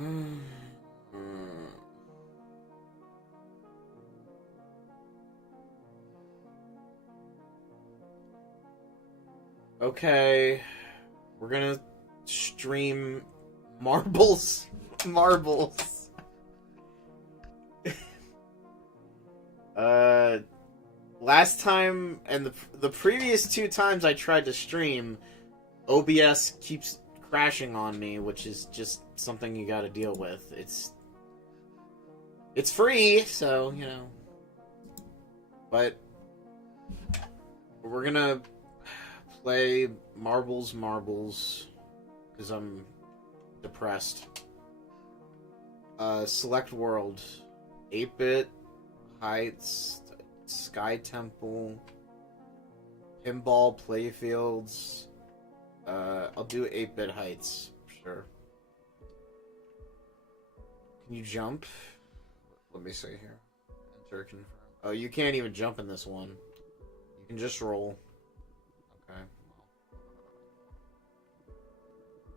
Okay, we're gonna stream marbles. Marbles. uh, Last time and the previous two times I tried to stream, OBS keeps crashing on me, which is just something you got to deal with. It's free, so you know. But we're gonna play marbles, because I'm depressed. Select world, 8-bit, heights, Sky Temple, pinball playfields. I'll do 8-bit heights, sure. Can you jump? Let me see here. Enter confirm. Oh, you can't even jump in this one. You can just roll. Okay.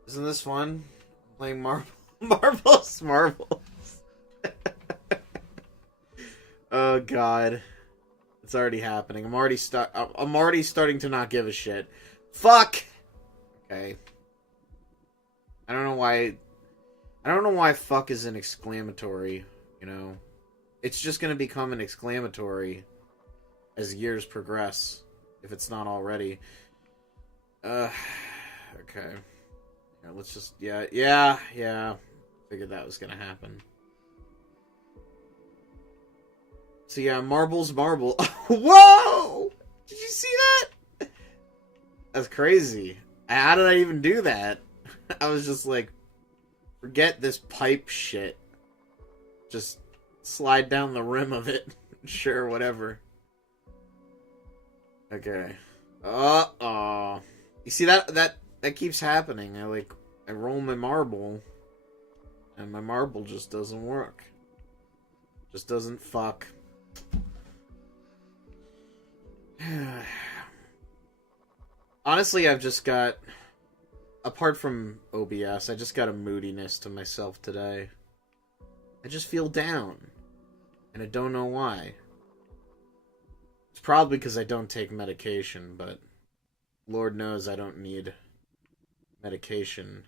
Isn't this fun? I'm playing marbles. Oh god. It's already happening. I'm already starting to not give a shit. Fuck! Okay. I don't know why fuck is an exclamatory, you know. It's just gonna become an exclamatory as years progress, if it's not already. Okay. Yeah, let's just yeah. Figured that was gonna happen. So yeah, marble. Whoa! Did you see that? That's crazy. How did I even do that? I was just like, forget this pipe shit. Just slide down the rim of it. Sure, whatever. Okay. Uh-oh. You see that keeps happening. I roll my marble, and my marble just doesn't work. Just doesn't fuck. Honestly, I've just got, apart from OBS, I just got a moodiness to myself today. I just feel down, and I don't know why. It's probably because I don't take medication, but Lord knows I don't need medication.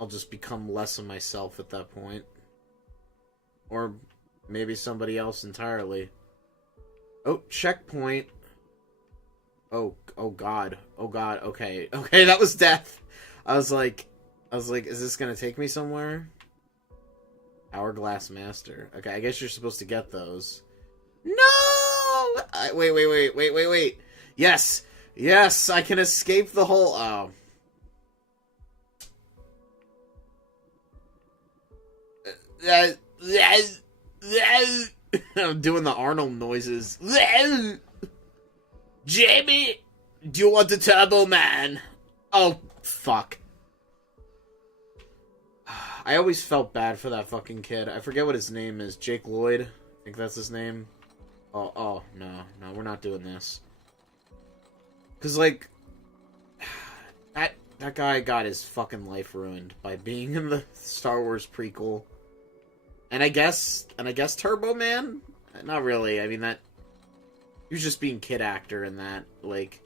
I'll just become less of myself at that point. Or maybe somebody else entirely. Oh, checkpoint. Oh god. Okay, that was death. I was like, is this gonna take me somewhere? Hourglass Master. Okay, I guess you're supposed to get those. No! Wait. Yes, I can escape the hole. Oh. I'm doing the Arnold noises. Jamie, do you want the Turbo Man? Oh, fuck. I always felt bad for that fucking kid. I forget what his name is. Jake Lloyd? I think that's his name. Oh, no, we're not doing this. Because, like, that guy got his fucking life ruined by being in the Star Wars prequel. And I guess Turbo Man? Not really. I mean, he was just being kid actor in that. Like,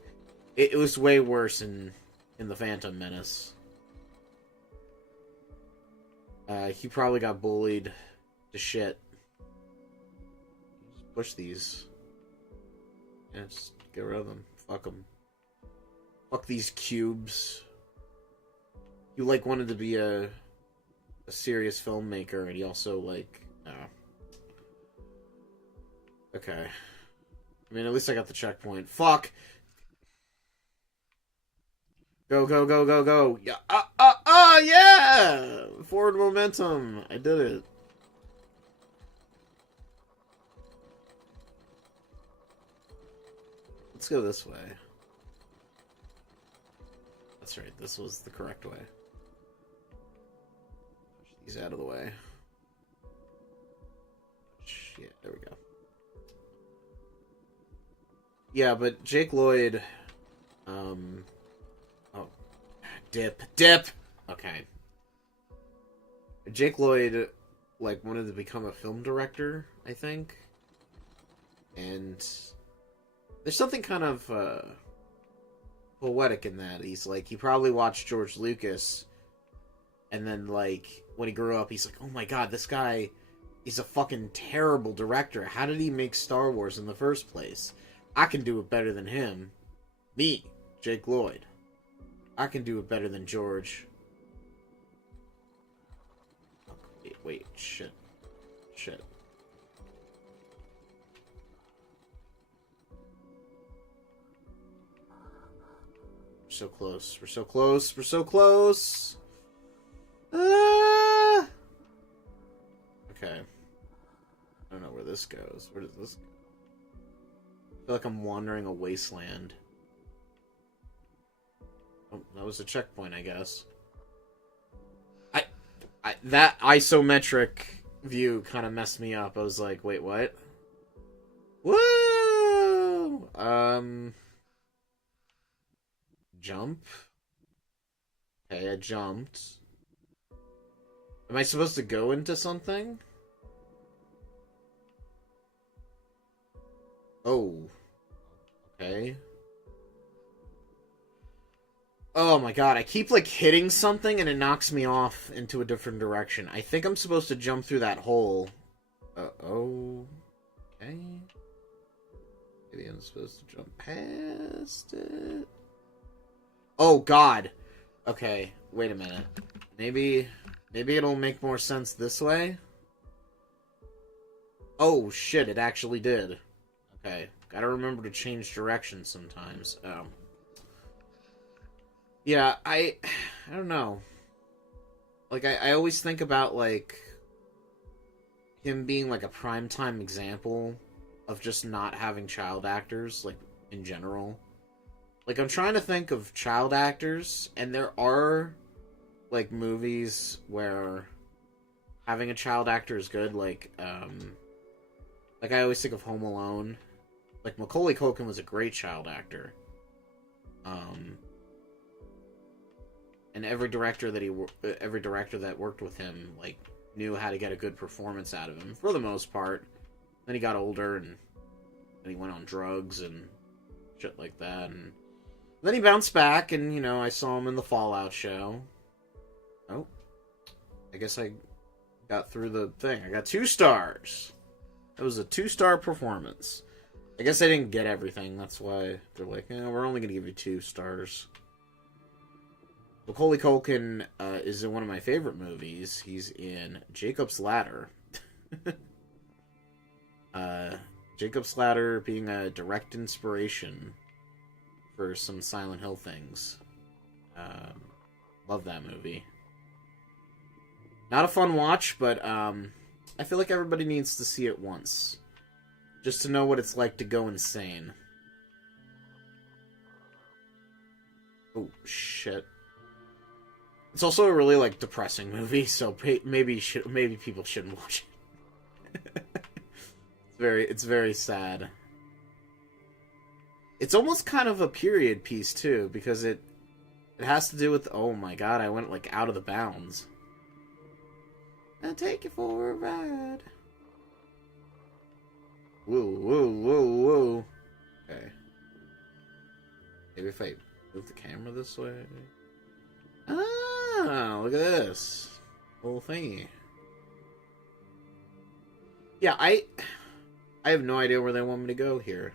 it was way worse in The Phantom Menace. He probably got bullied to shit. Just push these. Yeah, just get rid of them. Fuck them. Fuck these cubes. You, like, wanted to be a serious filmmaker, and he also, like... Okay. I mean, at least I got the checkpoint. Fuck! Go. Yeah. Yeah! Forward momentum. I did it. Let's go this way. That's right. This was the correct way. Push these out of the way. Shit. There we go. Yeah, but Jake Lloyd... Oh. Dip. Okay. Jake Lloyd, like, wanted to become a film director, I think. And there's something kind of poetic in that. He's like, he probably watched George Lucas, and then, like, when he grew up, he's like, oh my god, this guy, he's a fucking terrible director. How did he make Star Wars in the first place? I can do it better than him. Me, Jake Lloyd. I can do it better than George. Wait, shit. Shit. We're so close. We're so close. We're so close. Ah! Okay. I don't know where this goes. Where does this go? I feel like I'm wandering a wasteland. Oh, that was a checkpoint, I guess. That isometric view kind of messed me up. I was like, wait, what? Woo! Jump? Okay, I jumped. Am I supposed to go into something? Oh. Okay. Oh my god, I keep, like, hitting something and it knocks me off into a different direction. I think I'm supposed to jump through that hole. Oh. Okay. Maybe I'm supposed to jump past it. Oh god. Okay, wait a minute. Maybe it'll make more sense this way? Oh shit, it actually did. Okay, gotta remember to change direction sometimes. Yeah, I don't know. Like, I always think about, like, him being, like, a primetime example of just not having child actors, like, in general. Like, I'm trying to think of child actors, and there are, like, movies where having a child actor is good, like, I always think of Home Alone. Like, Macaulay Culkin was a great child actor. And every director that worked with him, like, knew how to get a good performance out of him, for the most part. Then he got older, and then he went on drugs and shit like that, and then he bounced back, and, you know, I saw him in the Fallout show. Oh. I guess I got through the thing. I got 2 stars. That was a 2-star performance. I guess I didn't get everything, that's why they're like, we're only gonna give you 2 stars. Macaulay Culkin is in one of my favorite movies. He's in Jacob's Ladder. Jacob's Ladder being a direct inspiration for some Silent Hill things. Love that movie. Not a fun watch, but I feel like everybody needs to see it once. Just to know what it's like to go insane. Oh, shit. It's also a really, like, depressing movie, so maybe people shouldn't watch it. It's very sad. It's almost kind of a period piece too, because it has to do with, oh my god, I went, like, out of the bounds. I'll take you for a ride. Whoa, whoa, whoa, whoa. Okay. Maybe if I move the camera this way. Ah, look at this. Little thingy. Yeah, I have no idea where they want me to go here.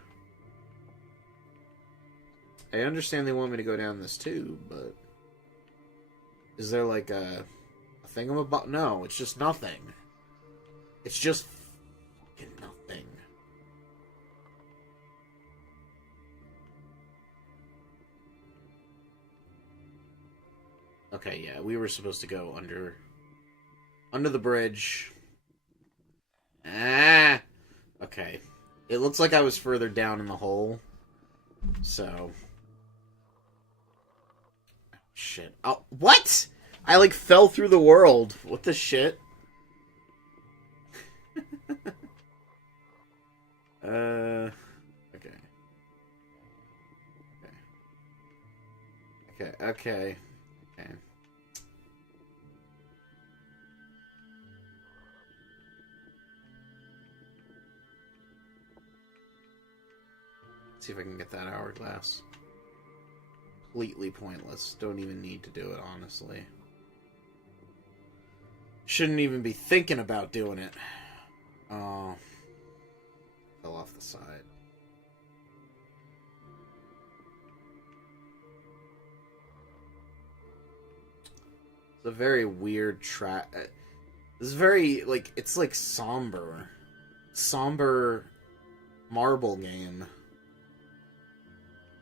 I understand they want me to go down this tube, but is there like a thingamabob? No, it's just nothing. It's just fucking nothing. Okay, yeah, we were supposed to go under the bridge. Ah! Okay. It looks like I was further down in the hole. So. Oh, shit. Oh, what? I, like, fell through the world. What the shit? Okay. Okay. See if I can get that hourglass. Completely pointless. Don't even need to do it, honestly. Shouldn't even be thinking about doing it. Oh. Fell off the side. It's a very weird track. It's very, like, it's like somber. Somber marble game.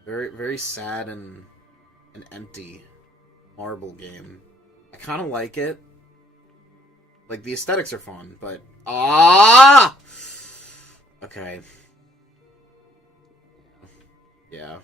Very, very sad and empty marble game. I kind of like it. Like, the aesthetics are fun, but... Ah! Okay. Yeah.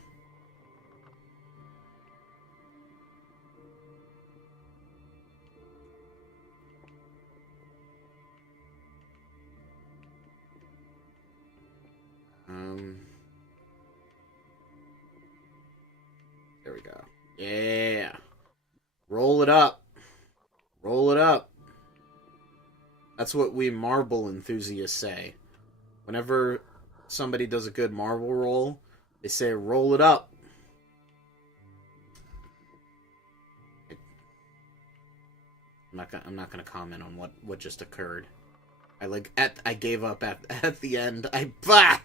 There we go. Yeah. Roll it up. Roll it up. That's what we marble enthusiasts say. Whenever somebody does a good marble roll, they say, roll it up. I'm not gonna comment on what just occurred. I gave up at the end. Bah!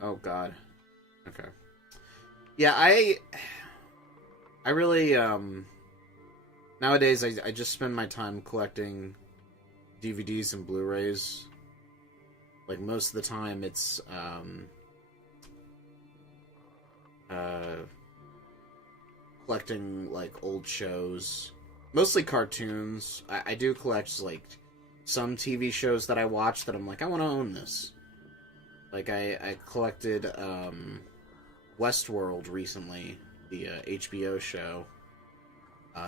Oh god. Okay. Yeah, I really nowadays I just spend my time collecting DVDs and Blu-rays. Like, most of the time it's collecting like old shows, mostly cartoons. I do collect like some TV shows that I watch that I'm like, I want to own this. Like, I collected Westworld recently, the HBO show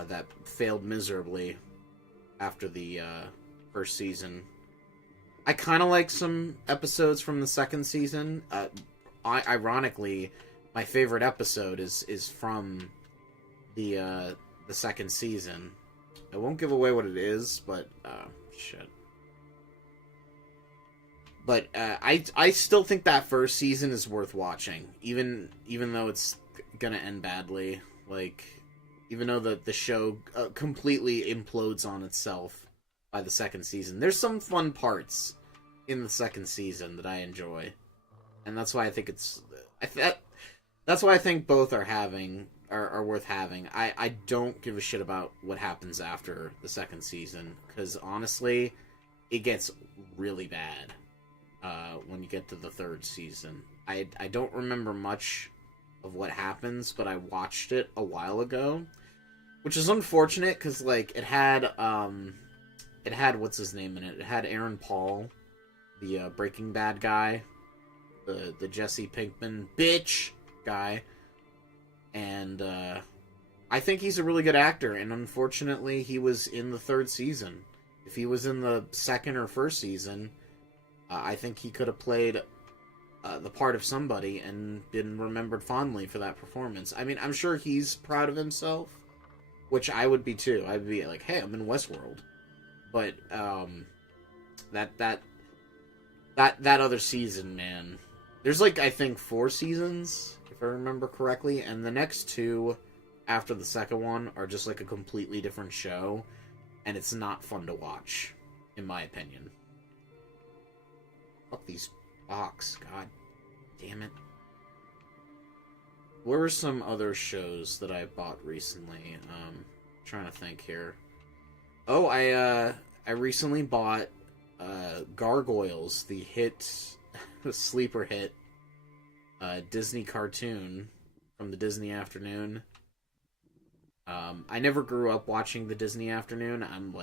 that failed miserably after the first season. I kind of like some episodes from the second season. Ironically, my favorite episode is from the second season. I won't give away what it is, but shit. But I still think that first season is worth watching, even though it's gonna end badly. Like, even though the show completely implodes on itself by the second season, there's some fun parts in the second season that I enjoy, and that's why I think that's why I think both are worth having. I don't give a shit about what happens after the second season, because honestly, it gets really bad. When you get to the third season. I don't remember much of what happens, but I watched it a while ago, which is unfortunate because, like, it had what's his name in it? It had Aaron Paul, the Breaking Bad guy, the Jesse Pinkman bitch guy, and I think he's a really good actor, and unfortunately he was in the third season. If he was in the second or first season, I think he could have played the part of somebody and been remembered fondly for that performance. I mean, I'm sure he's proud of himself, which I would be too. I'd be like, hey, I'm in Westworld. But that other season, man. There's like, I think 4 seasons, if I remember correctly, and the next 2 after the second one are just like a completely different show, and it's not fun to watch, in my opinion. Fuck these box, god damn it. What were some other shows that I bought recently? Trying to think here. Oh, I recently bought Gargoyles, the sleeper hit Disney cartoon from the Disney Afternoon. I never grew up watching the Disney Afternoon. I'm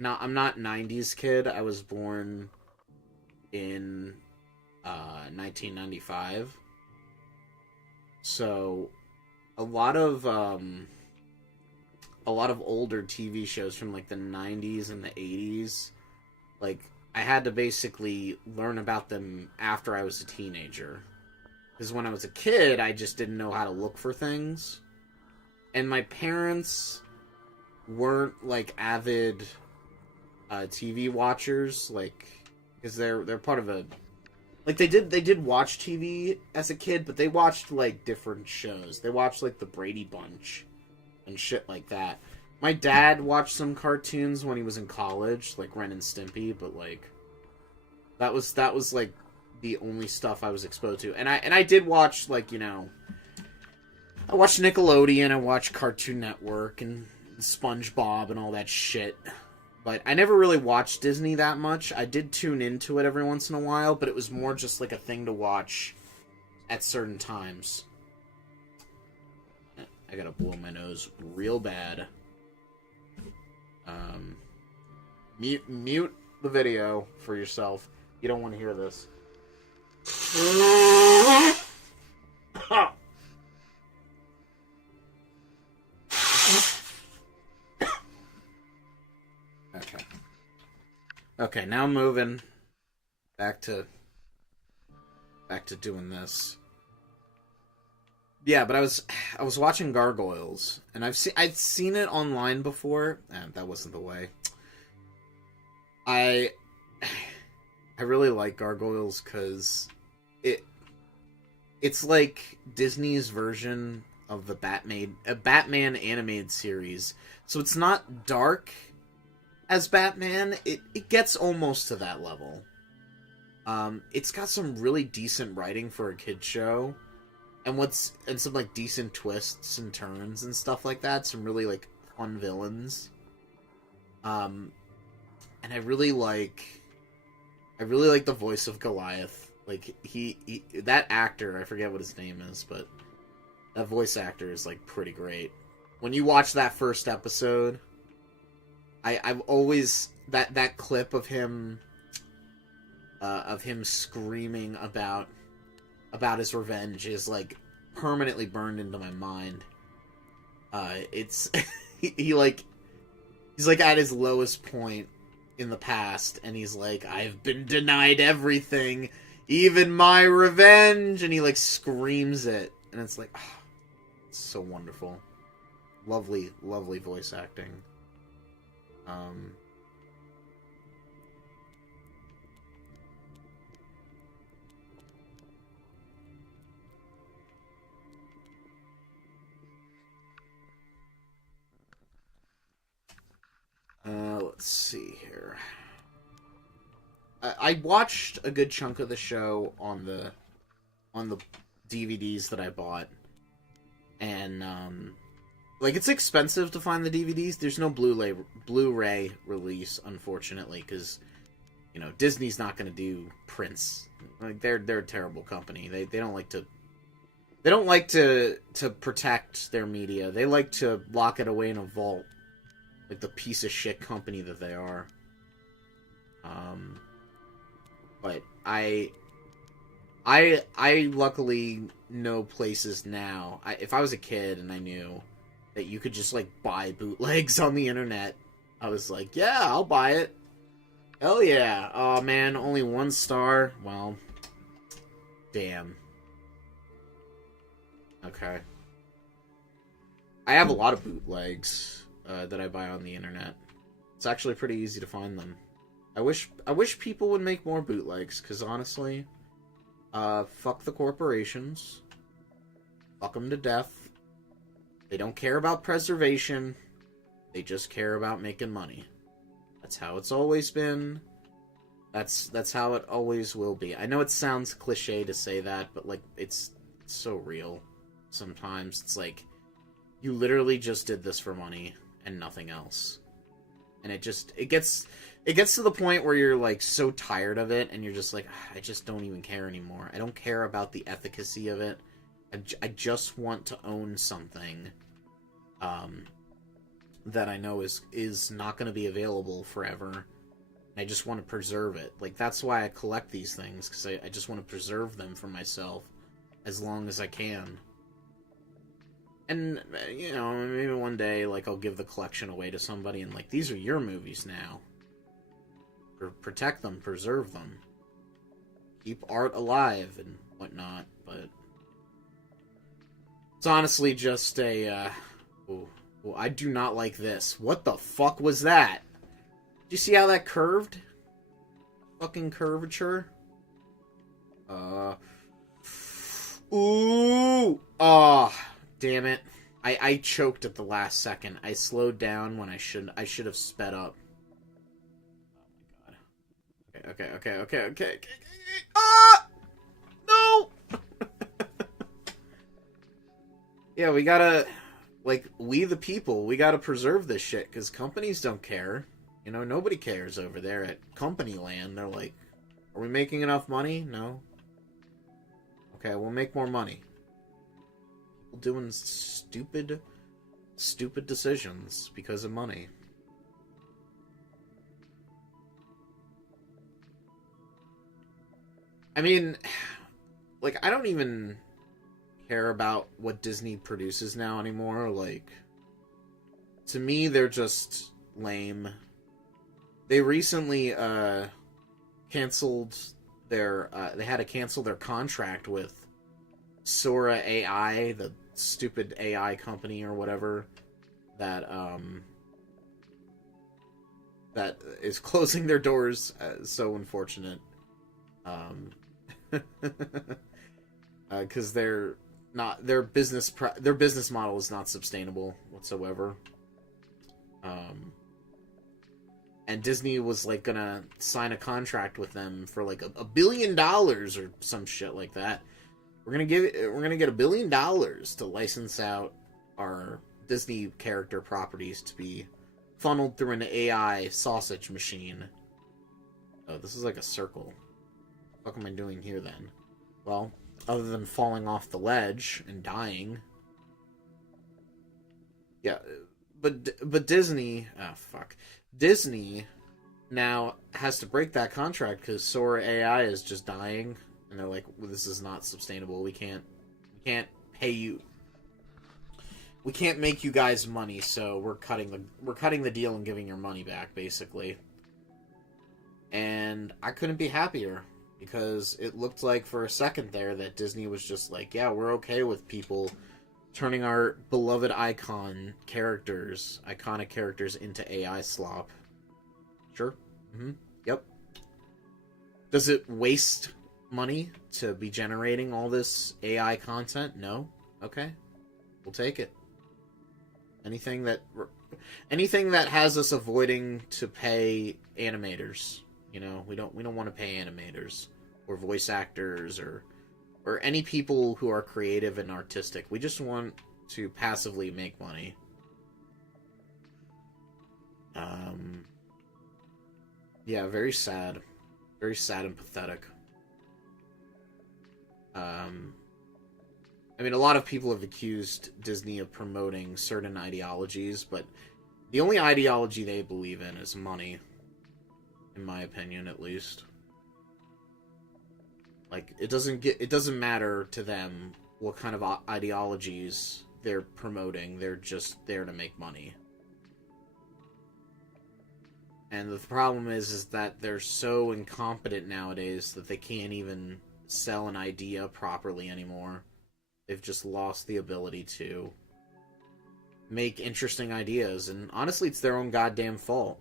not 90s kid. I was born in 1995. So a lot of older TV shows from like the 90s and the 80s, like, I had to basically learn about them after I was a teenager. Because when I was a kid, I just didn't know how to look for things. And my parents weren't like avid TV watchers, like because they're part of a like they did watch TV as a kid, but they watched like different shows. They watched like the Brady Bunch and shit like that. My dad watched some cartoons when he was in college, like Ren and Stimpy, but like that was like the only stuff I was exposed to. And I did watch like, I watched Nickelodeon, I watched Cartoon Network and SpongeBob and all that shit. But I never really watched Disney that much. I did tune into it every once in a while, but it was more just like a thing to watch at certain times. I gotta blow my nose real bad. Mute the video for yourself. You don't want to hear this. Okay. Okay, now moving back to doing this. Yeah, but I was watching Gargoyles, and I'd seen it online before, and that wasn't the way. I really like Gargoyles because it's like Disney's version of the Batman animated series. So it's not dark as Batman. It gets almost to that level. It's got some really decent writing for a kid show. And some like decent twists and turns and stuff like that. Some really like fun villains. And I really like the voice of Goliath. Like he that actor, I forget what his name is, but that voice actor is like pretty great. When you watch that first episode, I've always that clip of him screaming about his revenge is like permanently burned into my mind. It's he's like at his lowest point in the past, and he's like, I've been denied everything, even my revenge, and he like screams it, and it's like, oh, it's so wonderful. Lovely voice acting. Let's see here. I watched a good chunk of the show on the DVDs that I bought, and like it's expensive to find the DVDs. There's no Blu-ray release, unfortunately, because Disney's not going to do prints. Like they're a terrible company. They don't like to protect their media. They like to lock it away in a vault. Like the piece of shit company that they are. But I luckily know places now. If I was a kid and I knew that you could just like buy bootlegs on the internet, I was like, yeah, I'll buy it. Hell yeah. Oh man, only 1 star? Well, damn. Okay. I have a lot of bootlegs that I buy on the internet. It's actually pretty easy to find them. I wish people would make more bootlegs, because honestly, fuck the corporations. Fuck them to death. They don't care about preservation. They just care about making money. That's how it's always been. That's how it always will be. I know it sounds cliche to say that, but like it's so real. Sometimes it's like you literally just did this for money and nothing else. And it gets to the point where you're like so tired of it, and you're just like, I just don't even care anymore. I don't care about the efficacy of it. I just want to own something that I know is not going to be available forever. I just want to preserve it. Like, that's why I collect these things, because I just want to preserve them for myself as long as I can. And, maybe one day, like, I'll give the collection away to somebody and, like, these are your movies now. Protect them, preserve them. Keep art alive and whatnot, but... It's honestly just a, Well, I do not like this. What the fuck was that? Did you see how that curved? Fucking curvature. Ooh. Oh, damn it. I choked at the last second. I slowed down when I should have sped up. Oh my god. Okay. Ah! No! Yeah, we gotta, like, we the people, we gotta preserve this shit, because companies don't care. You know, nobody cares over there at company land. They're like, are we making enough money? No. Okay, we'll make more money. People doing stupid decisions because of money. I mean, like, I don't even care about what Disney produces now anymore. Like, to me, they're just lame. They recently canceled their they had to cancel their contract with Sora AI, the stupid AI company or whatever that that is closing their doors. So unfortunate. Because they're not, their business model is not sustainable whatsoever. And Disney was like gonna sign a contract with them for like $1 billion or some shit like that. We're gonna get $1 billion to license out our Disney character properties to be funneled through an AI sausage machine. Oh, this is like a circle. What am I doing here then? Well, other than falling off the ledge and dying. Yeah, but Disney, Disney now has to break that contract because Sora AI is just dying, and they're like, well, this is not sustainable. We can't pay you. We can't make you guys money, so we're cutting the deal and giving your money back, basically. And I couldn't be happier, because it looked like for a second there that Disney was just like, yeah, we're okay with people turning our beloved iconic characters into AI slop. Sure. Yep. Does it waste money to be generating all this AI content? No. Okay. We'll take it. Anything that has us avoiding to pay animators. You know, we don't want to pay animators or voice actors or any people who are creative and artistic. We just want to passively make money. Yeah, very sad. Very sad and pathetic. I mean, a lot of people have accused Disney of promoting certain ideologies, but the only ideology they believe in is money. In my opinion, at least. Like, it doesn't matter to them what kind of ideologies they're promoting. They're just there to make money. And the problem is that they're so incompetent nowadays that they can't even sell an idea properly anymore. They've just lost the ability to make interesting ideas, and honestly, it's their own goddamn fault.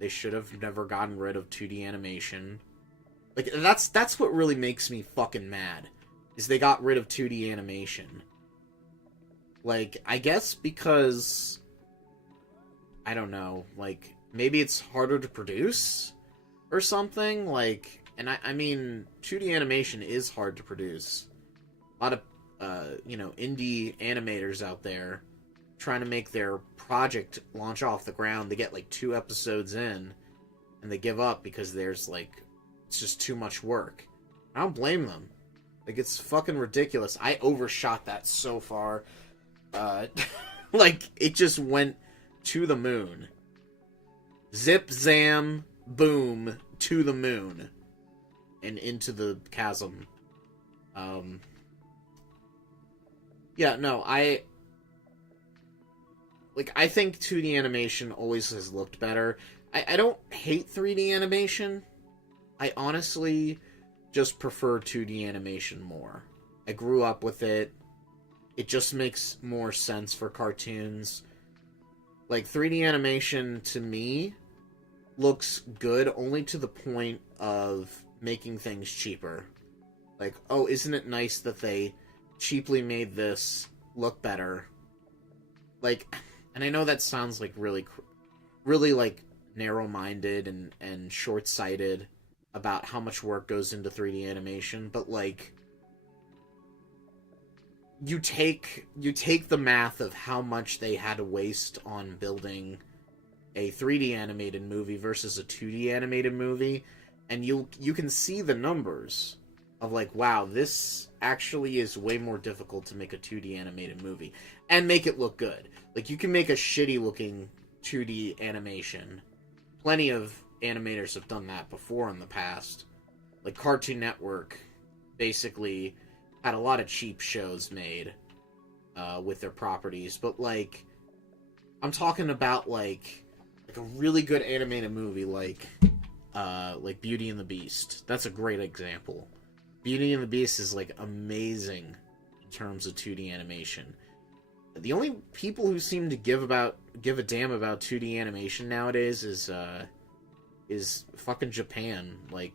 They should have never gotten rid of 2D animation. Like, that's what really makes me fucking mad, is they got rid of 2D animation. Like, I guess because, I don't know, like, maybe it's harder to produce or something, like, and I mean, 2D animation is hard to produce. A lot of, indie animators out there trying to make their project launch off the ground. They get, like, 2 episodes in, and they give up because there's, like, it's just too much work. I don't blame them. Like, it's fucking ridiculous. I overshot that so far. Like, it just went to the moon. Zip, zam, boom, to the moon. And into the chasm. Yeah, no, I think 2D animation always has looked better. I don't hate 3D animation. I honestly just prefer 2D animation more. I grew up with it. it just makes more sense for cartoons. Like 3D animation to me looks good only to the point of making things cheaper. Like, oh, isn't it nice that they cheaply made this look better? Like, and I know that sounds like really like narrow-minded and short-sighted about how much work goes into 3D animation, but like you take the math of how much they had to waste on building a 3D animated movie versus a 2D animated movie, and you can see the numbers of like, wow, this actually is way more difficult to make a 2D animated movie and make it look good. Like, you can make a shitty looking 2D animation. Plenty of animators have done that before in the past. Like Cartoon Network basically had a lot of cheap shows made with their properties, but like I'm talking about like a really good animated movie like Beauty and the Beast. That's a great example. Beauty and the Beast is like amazing in terms of 2D animation. The only people who seem to give a damn about 2D animation nowadays is fucking Japan. Like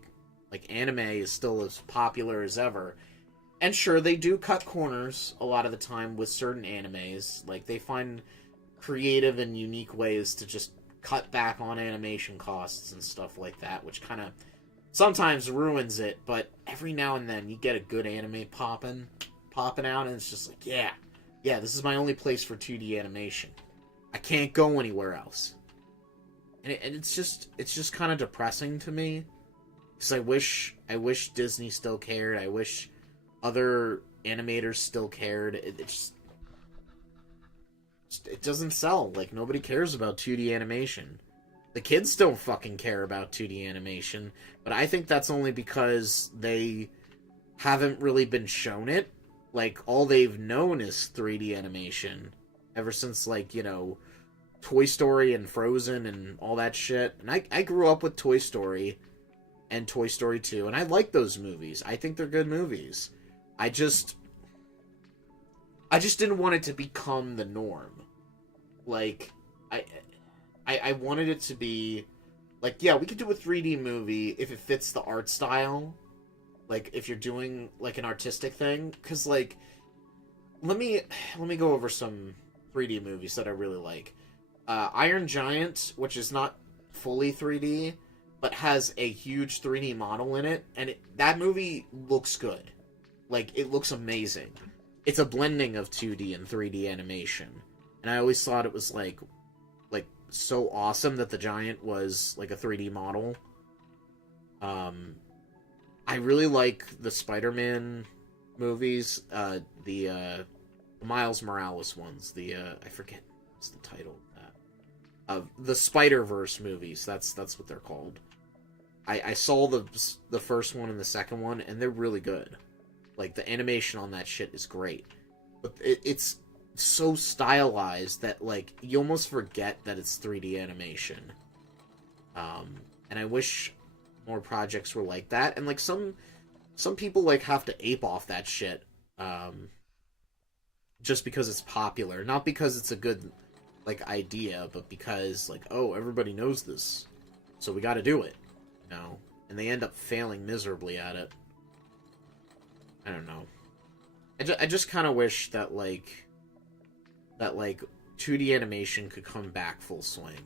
anime is still as popular as ever. And sure, they do cut corners a lot of the time with certain animes. Like, they find creative and unique ways to just cut back on animation costs and stuff like that, which kind of sometimes ruins it, but every now and then you get a good anime popping out, and it's just like, yeah, this is my only place for 2D animation. I can't go anywhere else. And it's just kind of depressing to me, because I wish Disney still cared. I wish other animators still cared. It doesn't sell. Like, nobody cares about 2D animation. The kids don't fucking care about 2D animation, but I think that's only because they haven't really been shown it. Like, all they've known is 3D animation ever since, like, you know, Toy Story and Frozen and all that shit. And I grew up with Toy Story and Toy Story 2, and I like those movies. I think they're good movies. I just didn't want it to become the norm. Like, I wanted it to be like, yeah, we could do a 3D movie if it fits the art style. Like, if you're doing like an artistic thing, because like, let me go over some 3D movies that I really like. Iron Giant, which is not fully 3D, but has a huge 3D model in it, and that movie looks good. Like, it looks amazing. It's a blending of 2D and 3D animation. And I always thought it was, like so awesome that the giant was, like, a 3D model. I really like the Spider-Man movies. The Miles Morales ones. I forget what's the title of that. The Spider-Verse movies. That's what they're called. I saw the first one and the second one, and they're really good. Like, the animation on that shit is great. But it's so stylized that, like, you almost forget that it's 3D animation. And I wish more projects were like that. And, like, some people, like, have to ape off that shit. Just because it's popular. Not because it's a good, like, idea, but because, like, oh, everybody knows this. So we gotta do it. You know? And they end up failing miserably at it. I don't know. I just kind of wish that, like, 2D animation could come back full swing.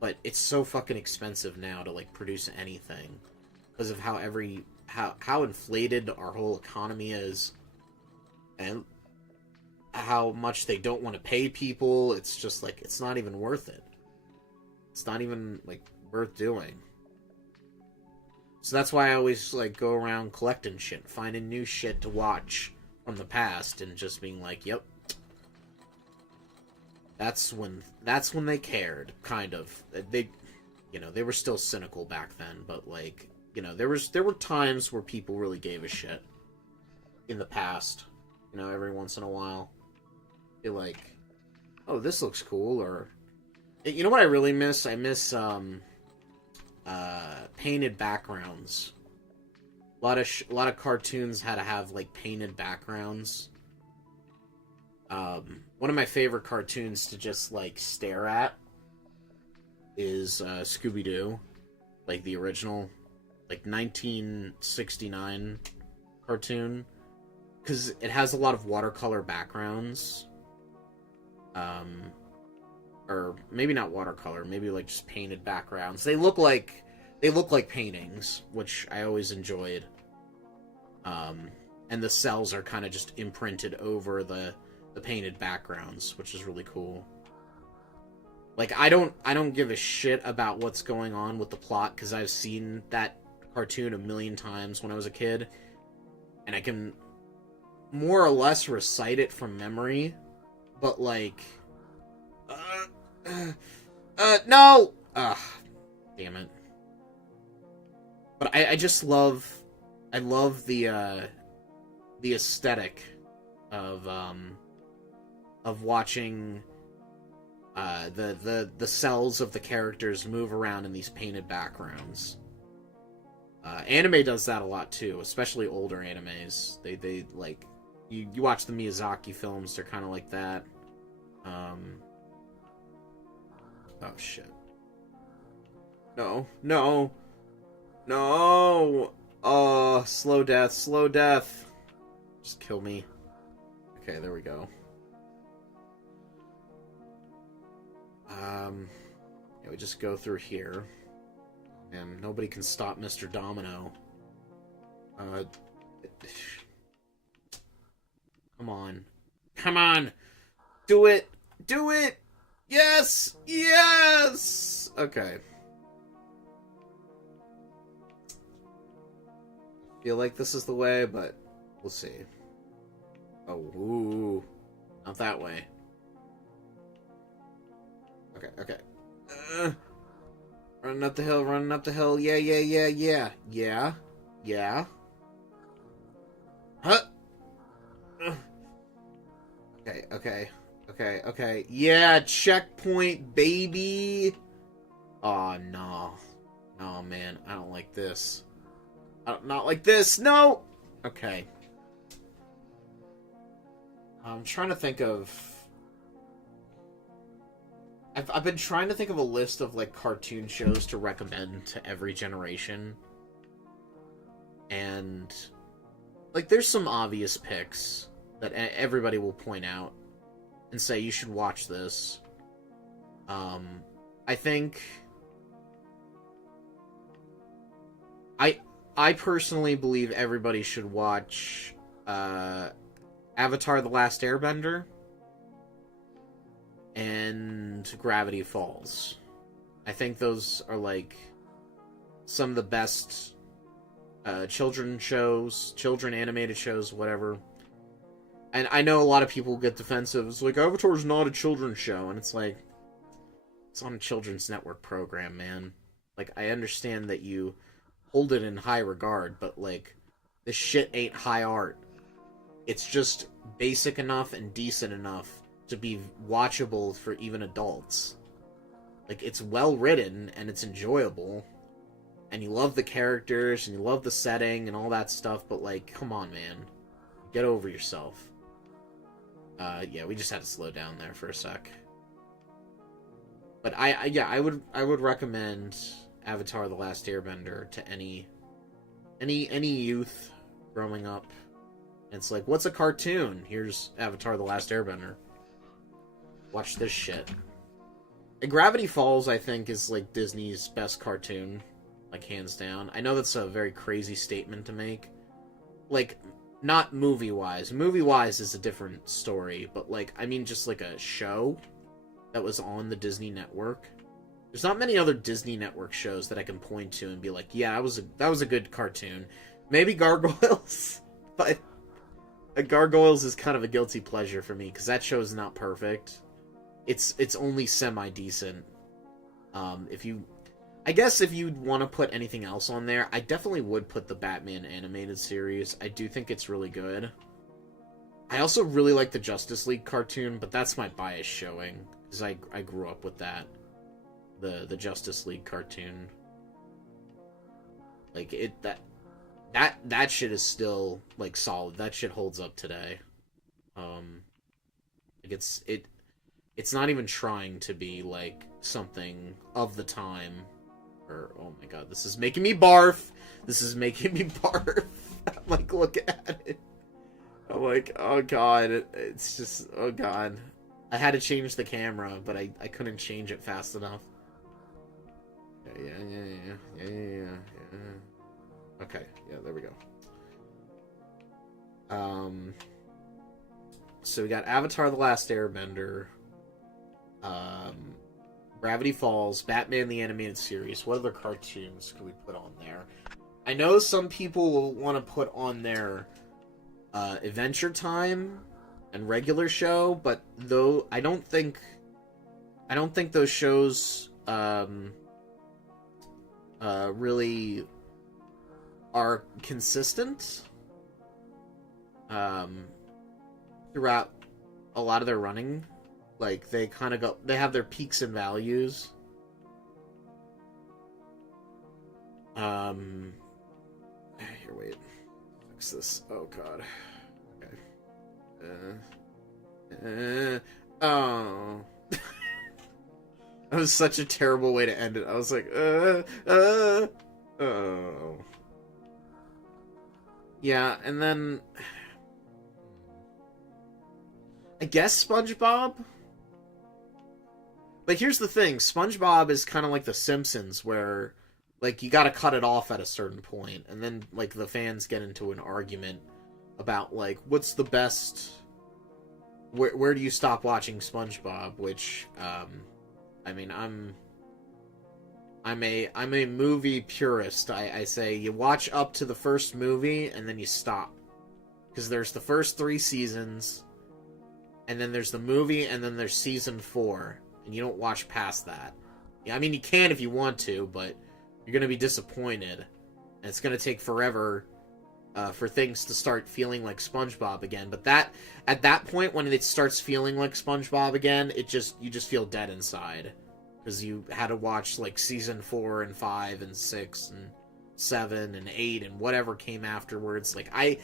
But it's so fucking expensive now to, like, produce anything. Because of how inflated our whole economy is. And how much they don't want to pay people. It's just, like, it's not even worth it. It's not even, like, worth doing. So that's why I always, like, go around collecting shit, finding new shit to watch from the past, and just being like, yep. That's when they cared, kind of. They were still cynical back then, but, like, you know, there were times where people really gave a shit in the past. You know, every once in a while. Be like, oh, this looks cool, or... You know what I really miss? I miss, painted backgrounds. A lot of cartoons had to have, like, painted backgrounds. One of my favorite cartoons to just like stare at is Scooby-Doo, like the original, like 1969 cartoon, because it has a lot of watercolor backgrounds. Or maybe not watercolor, maybe like just painted backgrounds. They look like paintings, which I always enjoyed. And the cells are kind of just imprinted over the painted backgrounds, which is really cool. Like I don't give a shit about what's going on with the plot because I've seen that cartoon a million times when I was a kid, and I can more or less recite it from memory. But like, no, damn it. But I just love, I love the aesthetic of watching the cells of the characters move around in these painted backgrounds. Anime does that a lot too, especially older animes. They like you watch the Miyazaki films, they're kind of like that. Oh shit. No. Slow death. Just kill me. Okay, there we go. Yeah, we just go through here. And nobody can stop Mr. Domino. Come on. Come on! Do it! Do it! Yes! Yes! Okay. Feel like this is the way, but we'll see. Oh, ooh. Not that way. Okay. Running up the hill. Yeah. Huh? Okay. Yeah, checkpoint, baby! Oh, no. No, man, I don't like this. Not like this, no! Okay. I'm trying to think of... I've been trying to think of a list of, like, cartoon shows to recommend to every generation. And, like, there's some obvious picks that everybody will point out and say, you should watch this. I think... I personally believe everybody should watch, Avatar: The Last Airbender and Gravity Falls. I think those are, like, some of the best, children animated shows, whatever. And I know a lot of people get defensive. It's like, Avatar's not a children's show. And it's like, it's on a children's network program, man. Like, I understand that you hold it in high regard, but, like, this shit ain't high art. It's just basic enough and decent enough to be watchable for even adults. Like, it's well written, and it's enjoyable. And you love the characters, and you love the setting, and all that stuff, but, like, come on, man. Get over yourself. Yeah, we just had to slow down there for a sec. But I would recommend Avatar: The Last Airbender to any youth growing up. It's like, what's a cartoon? Here's Avatar: The Last Airbender. Watch this shit. And Gravity Falls, I think, is like Disney's best cartoon, like, hands down. I know that's a very crazy statement to make. Like, not movie-wise. Movie-wise is a different story, but, like, I mean just like a show that was on the Disney network. There's not many other Disney network shows that I can point to and be like, yeah, that was a good cartoon. Maybe Gargoyles, but Gargoyles is kind of a guilty pleasure for me because that show is not perfect. It's only semi-decent. I guess if you'd want to put anything else on there, I definitely would put the Batman animated series. I do think it's really good. I also really like the Justice League cartoon, but that's my bias showing, because I grew up with that. The Justice League cartoon. Like, that shit is still, like, solid. That shit holds up today. Like it's not even trying to be like something of the time. Or oh my god, this is making me barf. This is making me barf. I'm like, look at it. I'm like, oh god, it's just, oh god. I had to change the camera, but I couldn't change it fast enough. Yeah. Okay, yeah, there we go. So we got Avatar: The Last Airbender, Gravity Falls, Batman the Animated Series. What other cartoons could we put on there? I know some people will want to put on there Adventure Time and Regular Show, but though I don't think those shows really are consistent throughout a lot of their running. Like they have their peaks and valleys. Here, wait. Fix this. Oh god. Okay. Oh. That was such a terrible way to end it. I was like, oh. Yeah, and then I guess SpongeBob? But here's the thing, SpongeBob is kind of like The Simpsons, where, like, you gotta cut it off at a certain point, and then, like, the fans get into an argument about, like, what's the best... Where do you stop watching SpongeBob? Which, I mean, I'm a movie purist. I say you watch up to the first movie, and then you stop. Because there's the first 3 seasons, and then there's the movie, and then there's season 4. And you don't watch past that. Yeah, I mean, you can if you want to, but you're going to be disappointed. And it's going to take forever for things to start feeling like SpongeBob again. But at that point, when it starts feeling like SpongeBob again, you just feel dead inside. Because you had to watch, like, season 4 and 5 and 6 and 7 and 8 and whatever came afterwards. Like, I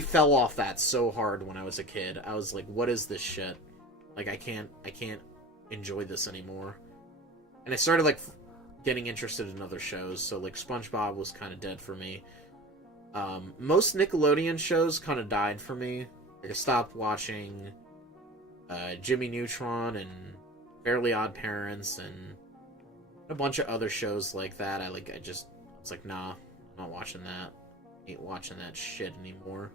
fell off that so hard when I was a kid. I was like, what is this shit? Like, I can't enjoy this anymore. And I started, like, getting interested in other shows, so, like, SpongeBob was kind of dead for me. Most Nickelodeon shows kind of died for me. Like, I stopped watching Jimmy Neutron and Fairly Odd Parents and a bunch of other shows like that. I was like, nah, I'm not watching that. Ain't watching that shit anymore.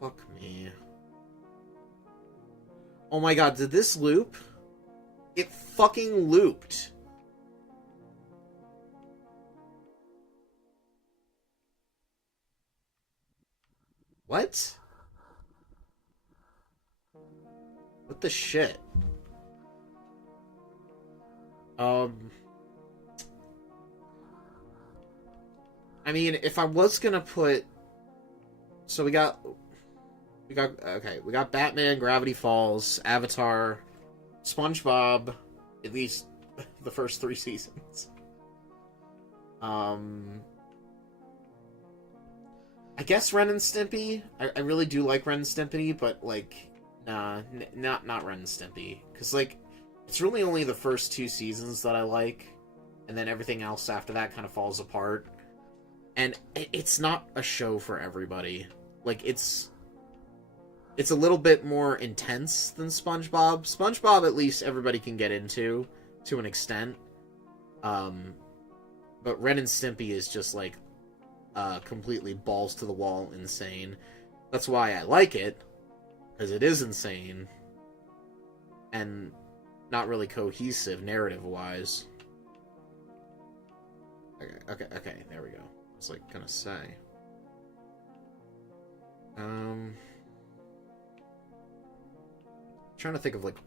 Fuck me. Oh my god, did this loop? It fucking looped. What? What the shit? I mean, if I was gonna put... So we got Batman, Gravity Falls, Avatar, SpongeBob, at least the first 3 seasons. I guess Ren and Stimpy. I really do like Ren and Stimpy, but, like, nah, not Ren and Stimpy. Because, like, it's really only the first 2 seasons that I like, and then everything else after that kind of falls apart. And it's not a show for everybody. Like, it's a little bit more intense than SpongeBob. SpongeBob, at least, everybody can get into, to an extent. But Ren and Stimpy is just, like, completely balls to the wall insane. That's why I like it, because it is insane. And not really cohesive, narrative-wise. Okay, there we go. I was, like, gonna say. Trying to think of, like,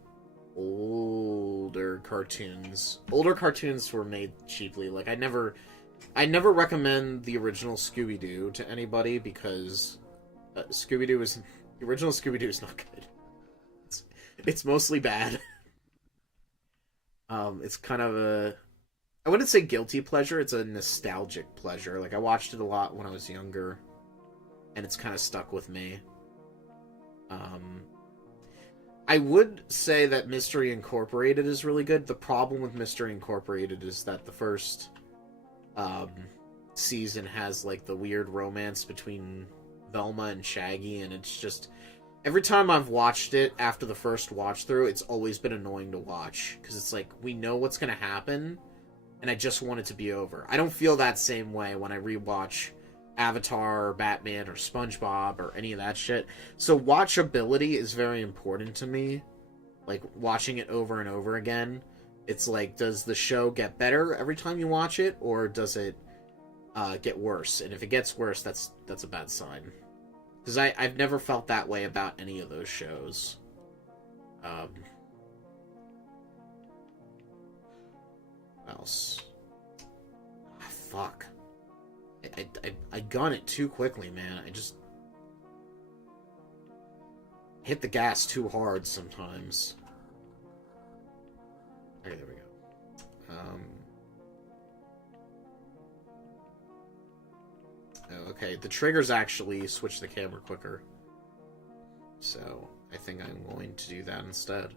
older cartoons. Older cartoons were made cheaply. Like, I never recommend the original Scooby-Doo to anybody because the original Scooby-Doo is not good. It's mostly bad. It's kind of I wouldn't say guilty pleasure, it's a nostalgic pleasure. Like, I watched it a lot when I was younger, and it's kind of stuck with me. Um, I would say that Mystery Incorporated is really good. The problem with Mystery Incorporated is that the first um, season has like the weird romance between Velma and Shaggy, and it's just every time I've watched it after the first watch through, it's always been annoying to watch because it's like we know what's gonna happen, and I just want it to be over. I don't feel that same way when I rewatch Avatar or Batman or SpongeBob or any of that shit. So watchability is very important to me. Like watching it over and over again. It's like, does the show get better every time you watch it, or does it get worse? And if it gets worse, that's a bad sign. Because I've never felt that way about any of those shows. What else? Ah, fuck. I gun it too quickly, man. I just hit the gas too hard sometimes. Okay, there we go. Okay, the triggers actually switch the camera quicker. So, I think I'm going to do that instead.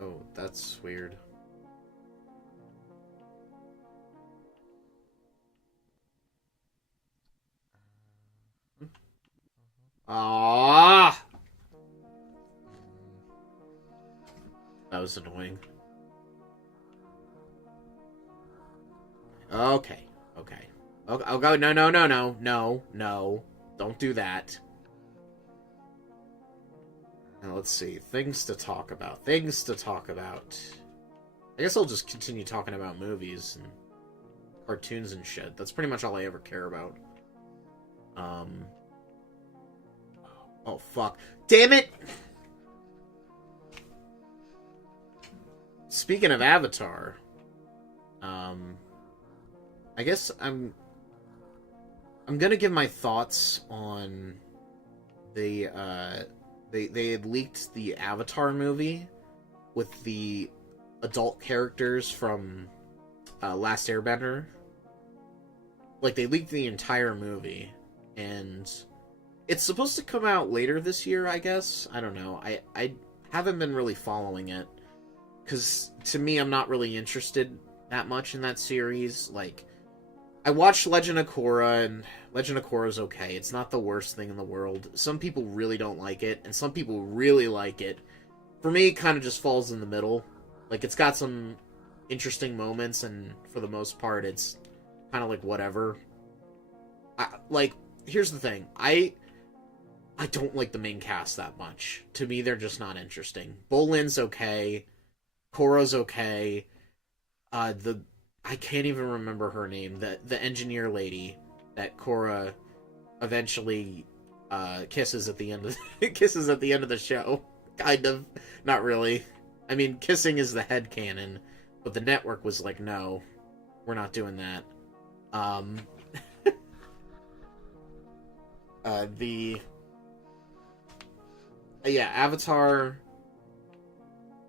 Oh, that's weird. Ah, that was annoying. Okay, okay. I'll go. No, no, no, no, no, no. Don't do that. Now let's see. Things to talk about. Things to talk about. I guess I'll just continue talking about movies and cartoons and shit. That's pretty much all I ever care about. Oh, fuck. Damn it! Speaking of Avatar, I guess I'm gonna give my thoughts on the, they had leaked the Avatar movie with the adult characters from, Last Airbender. Like, they leaked the entire movie, and it's supposed to come out later this year, I guess. I don't know. I haven't been really following it, because to me, I'm not really interested that much in that series. Like, I watched Legend of Korra, and Legend of Korra is okay. It's not the worst thing in the world. Some people really don't like it, and some people really like it. For me, it kind of just falls in the middle. Like, it's got some interesting moments, and for the most part, it's kind of like whatever. Here's the thing. I don't like the main cast that much. To me, they're just not interesting. Bolin's okay. Korra's okay. I can't even remember her name. The engineer lady that Korra eventually kisses at the end of kisses at the end of the show. Kind of. Not really. I mean, kissing is the headcanon, but the network was like, no, we're not doing that. Avatar,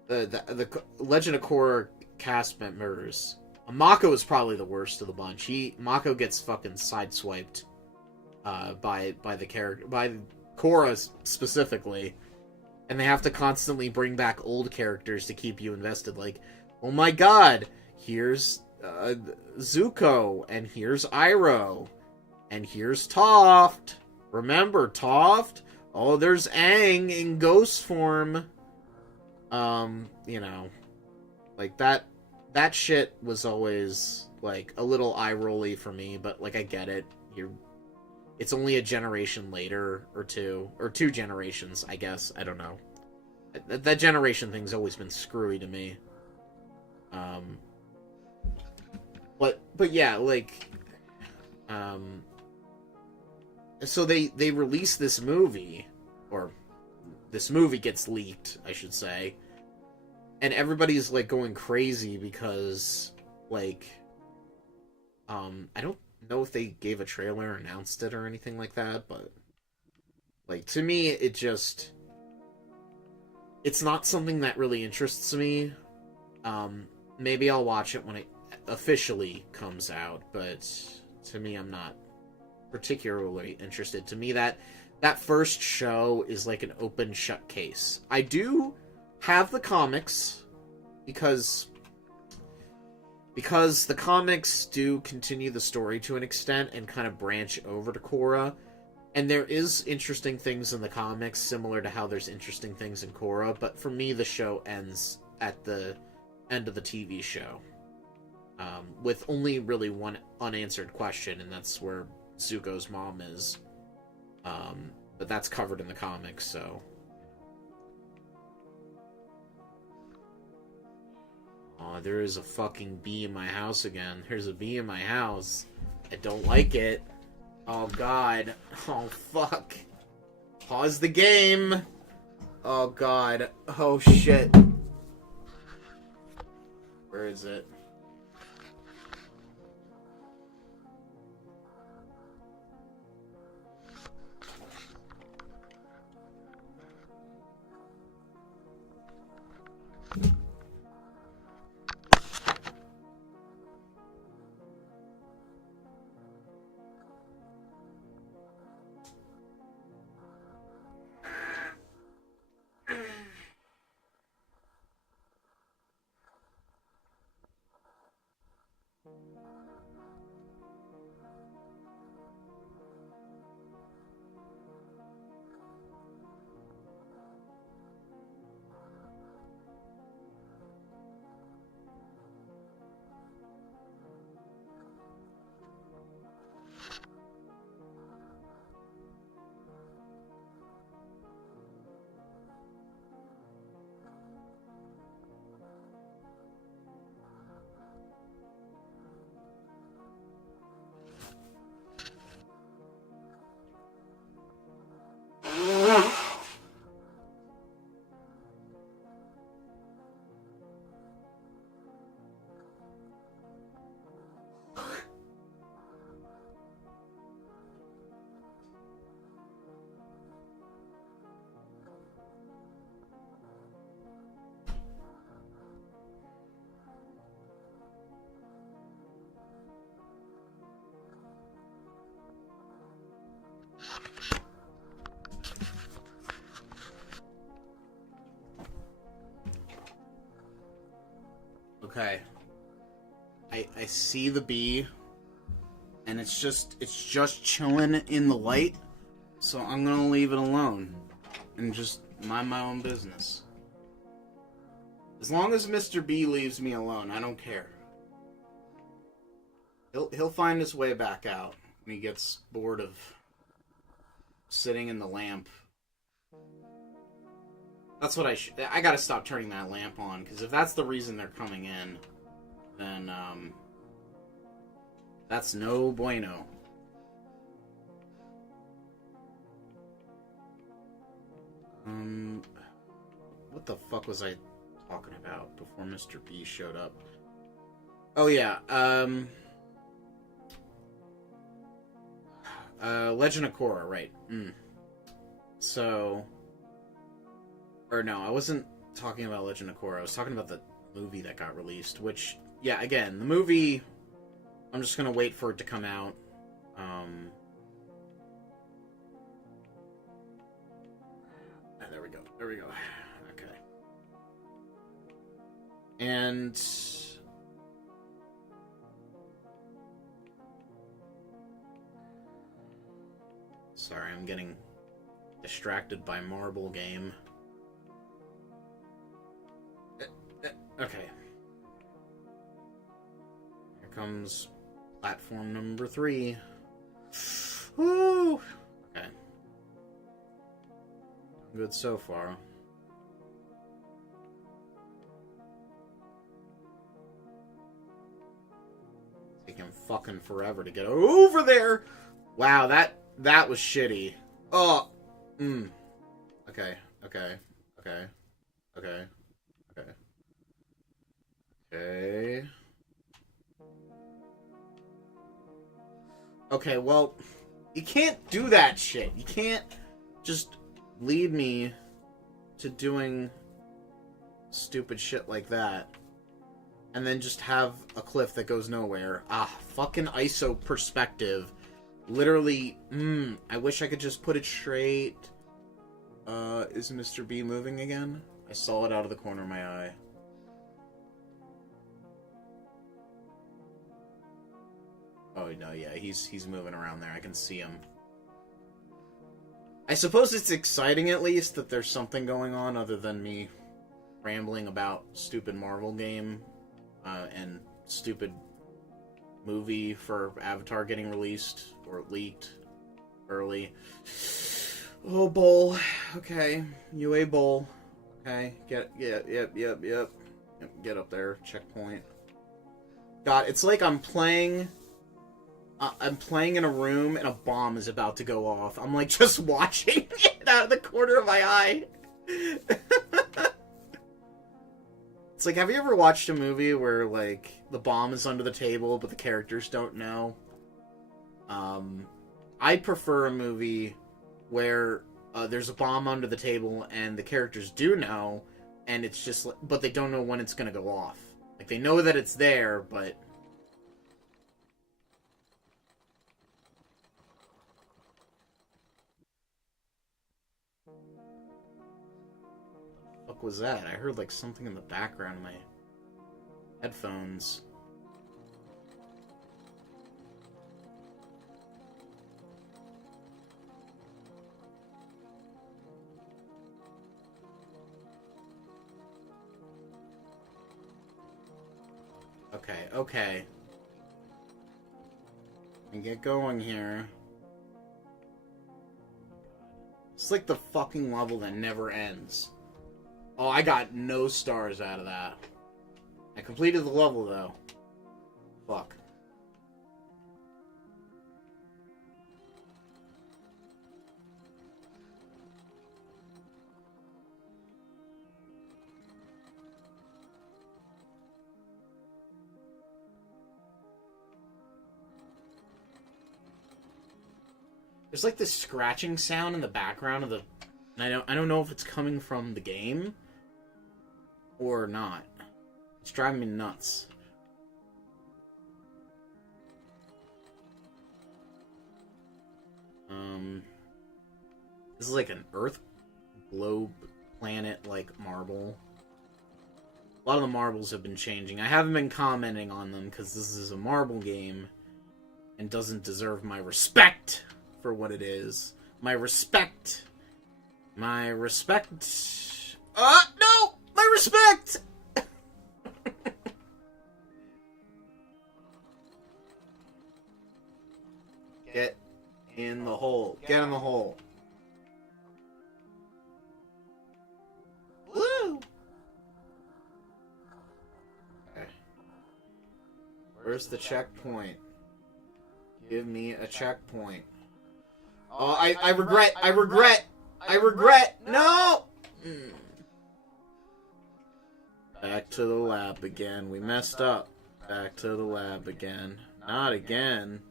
the Legend of Korra cast members. Mako is probably the worst of the bunch. Mako gets fucking sideswiped by the character, by Korra specifically, and they have to constantly bring back old characters to keep you invested. Like, oh my god, here's Zuko, and here's Iroh, and here's Toph. Remember Toph? Oh, there's Aang in ghost form. Like that shit was always like a little eye-rolly for me, but like I get it. It's only a generation later or two generations, I guess. I don't know. That generation thing's always been screwy to me. But yeah, like, so they release this movie, or this movie gets leaked, I should say, and everybody's like going crazy because, like, I don't know if they gave a trailer or announced it or anything like that, but like, to me, it's not something that really interests me. Maybe I'll watch it when it officially comes out, but to me, I'm not particularly interested. To me, that that first show is like an open shut case. I do have the comics because the comics do continue the story to an extent and kind of branch over to Korra. And there is interesting things in the comics, similar to how there's interesting things in Korra, but for me, the show ends at the end of the TV show. With only really one unanswered question, and that's where Zuko's mom is. But that's covered in the comics, so... Oh, there is a fucking bee in my house again. There's a bee in my house. I don't like it. Oh, God. Oh, fuck. Pause the game. Oh, God. Oh, shit. Where is it? Okay. I see the bee, and it's just chilling in the light, so I'm gonna leave it alone and just mind my own business. As long as Mr. B leaves me alone, I don't care. He'll find his way back out when he gets bored of sitting in the lamp. That's what I gotta stop turning that lamp on, because if that's the reason they're coming in, then, that's no bueno. What the fuck was I talking about before Mr. B showed up? Oh, yeah, Legend of Korra, right. So... Or no, I wasn't talking about Legend of Korra. I was talking about the movie that got released, which, yeah, again, the movie, I'm just gonna wait for it to come out. There we go. There we go. Okay. And... Sorry, I'm getting distracted by Marble Game. Okay. Here comes platform number 3. Woo! Okay. Good so far. Taking fucking forever to get over there! Wow, that was shitty. Oh! Okay. Okay. Okay. Okay. Okay. Okay. Okay, well, you can't do that shit. You can't just lead me to doing stupid shit like that and then just have a cliff that goes nowhere. Ah, fucking ISO perspective Literally, I wish I could just put it straight. Is Mr. B moving again? I saw it out of the corner of my eye. Oh, no, yeah, he's moving around there. I can see him. I suppose it's exciting, at least, that there's something going on other than me rambling about stupid Marvel game, and stupid movie for Avatar getting released, or leaked early. Oh, Bull. Okay. UA Bull. Okay. Yep. Get up there. Checkpoint. God, it's like I'm playing in a room and a bomb is about to go off. I'm like just watching it out of the corner of my eye. It's like, have you ever watched a movie where like the bomb is under the table but the characters don't know? I prefer a movie where there's a bomb under the table and the characters do know, and it's just, but they don't know when it's gonna go off. Like they know that it's there, but. What was that? I heard like something in the background of my headphones. Okay. And get going here. It's like the fucking level that never ends. Oh, I got no stars out of that. I completed the level, though. Fuck. There's like this scratching sound in the background of the... And I don't know if it's coming from the game or not. It's driving me nuts. This is like an Earth globe planet like marble. A lot of the marbles have been changing. I haven't been commenting on them because this is a marble game and doesn't deserve my respect for what it is. My respect. My respect. No! My respect! Get in the hole. Get in the hole. Woo! Okay. Where's the checkpoint? Give me a checkpoint. Oh, I regret. No! Back to the lab again. We messed up. Back to the lab again. Not again.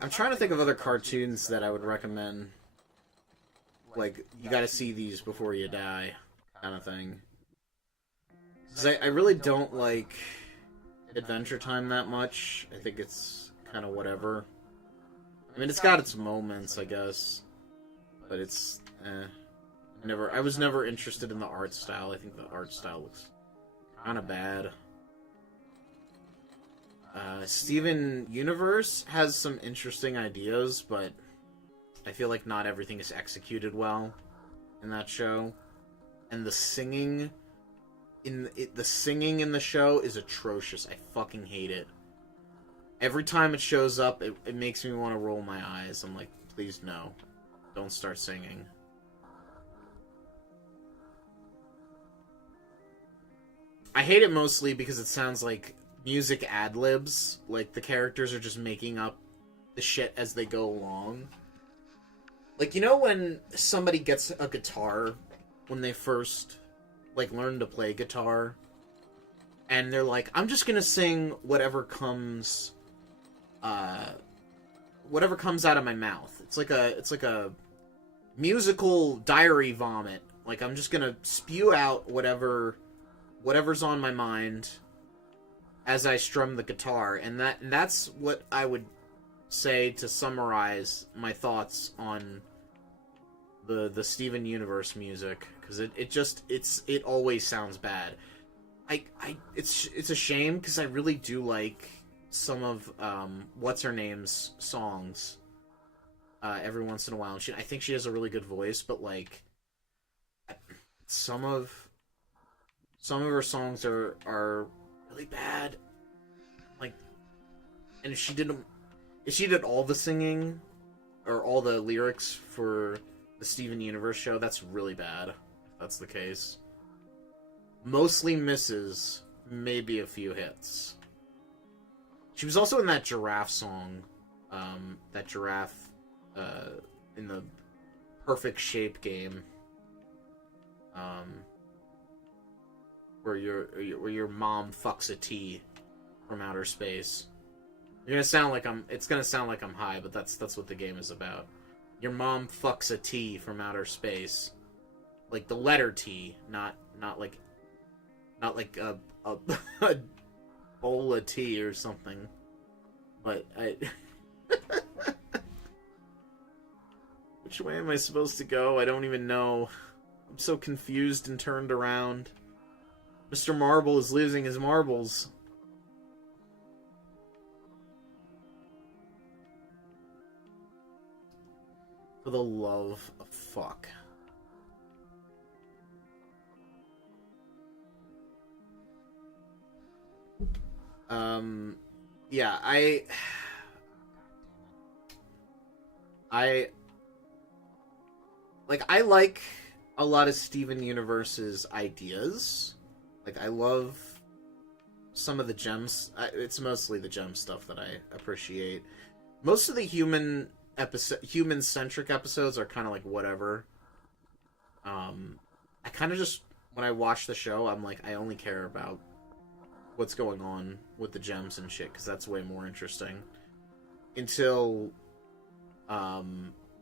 I'm trying to think of other cartoons that I would recommend. Like, you gotta see these before you die, kind of thing. 'Cause I really don't like Adventure Time that much. I think it's kind of whatever. I mean, it's got its moments, I guess. But it's, I was never interested in the art style. I think the art style looks kind of bad. Steven Universe has some interesting ideas, but I feel like not everything is executed well in that show. And the singing in the show is atrocious. I fucking hate it. Every time it shows up, it makes me want to roll my eyes. I'm like, please no. Don't start singing. I hate it mostly because it sounds like music ad-libs. Like, the characters are just making up the shit as they go along. Like, you know when somebody gets a guitar when they first, like, learn to play guitar? And they're like, I'm just gonna sing whatever comes out of my mouth. It's like a musical diary vomit. Like, I'm just gonna spew out whatever's on my mind. as I strum the guitar, and that's what I would say to summarize my thoughts on the Steven Universe music, because it always sounds bad. It's a shame, because I really do like some of what's her name's songs every once in a while. I think she has a really good voice, but like some of her songs are really bad. Like, and if she did all the singing or all the lyrics for the Steven Universe show, that's really bad. If that's the case. Mostly misses, maybe a few hits. She was also in that giraffe song, that giraffe in the Perfect Shape game, where your mom fucks a T from outer space. It's gonna sound like I'm high, but that's what the game is about. Your mom fucks a T from outer space, like the letter T, not like a a bowl of tea or something. But which way am I supposed to go? I don't even know. I'm so confused and turned around. Mr. Marble is losing his marbles. For the love of fuck. Yeah, I like a lot of Steven Universe's ideas. Like, I love some of the gems. It's mostly the gem stuff that I appreciate. Most of the human-centric episodes are kind of like whatever. I kind of just, when I watch the show, I'm like, I only care about what's going on with the gems and shit, because that's way more interesting. Until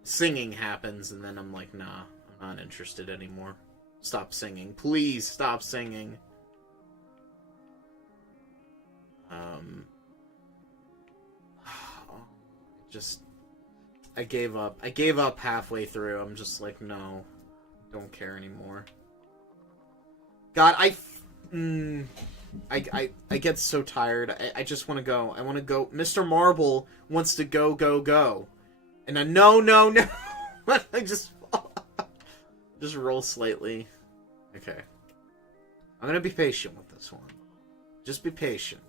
singing happens, and then I'm like, nah, I'm not interested anymore. Stop singing. Please stop singing. I gave up. I gave up halfway through. I'm just like, no, don't care anymore. God, I get so tired. I just want to go. I want to go. Mr. Marble wants to go. And I no. I just roll slightly. Okay. I'm gonna be patient with this one. Just be patient.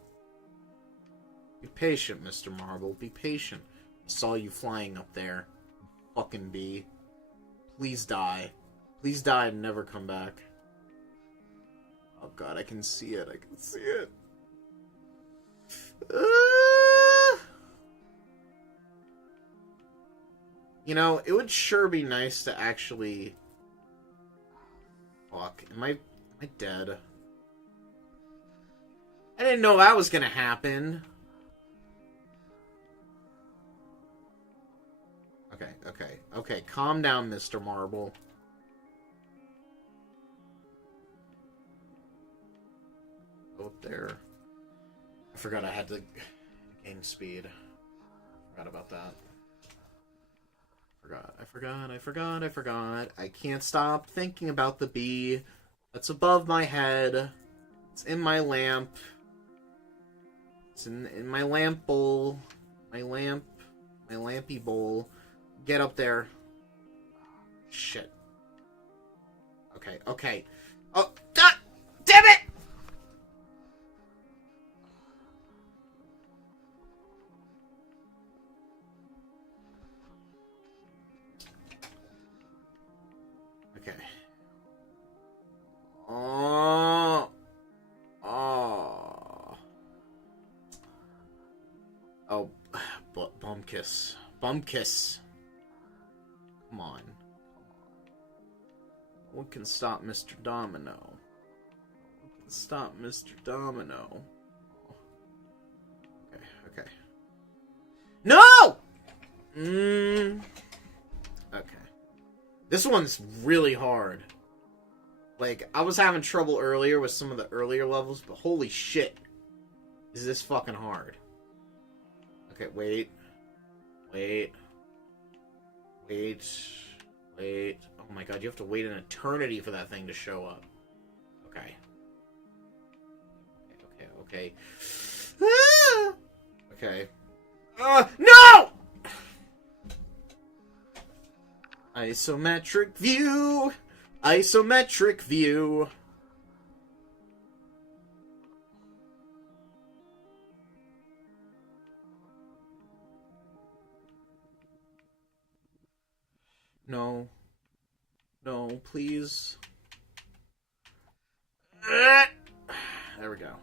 Be patient, Mr. Marble. Be patient. I saw you flying up there. Fucking bee. Please die. Please die and never come back. Oh god, I can see it. I can see it. You know, it would sure be nice to actually... Fuck. Am I dead? I didn't know that was gonna happen. Okay. Calm down, Mr. Marble. Go up there. I forgot I had to gain speed. Forgot about that. I forgot. I can't stop thinking about the bee that's above my head. It's in my lamp. It's in my lamp bowl. My lampy bowl. Get up there. Shit. Okay. Oh, God! Damn it! Okay. Oh, Bumkiss. Come on. What can stop Mr. Domino? What can stop Mr. Domino? Okay. No! Okay. This one's really hard. Like, I was having trouble earlier with some of the earlier levels, but holy shit. Is this fucking hard? Okay, wait. Wait. Wait. Wait. Oh my god, you have to wait an eternity for that thing to show up. Okay. Okay. Ah! Okay. No! Isometric view! Isometric view! No. No, please. There we go.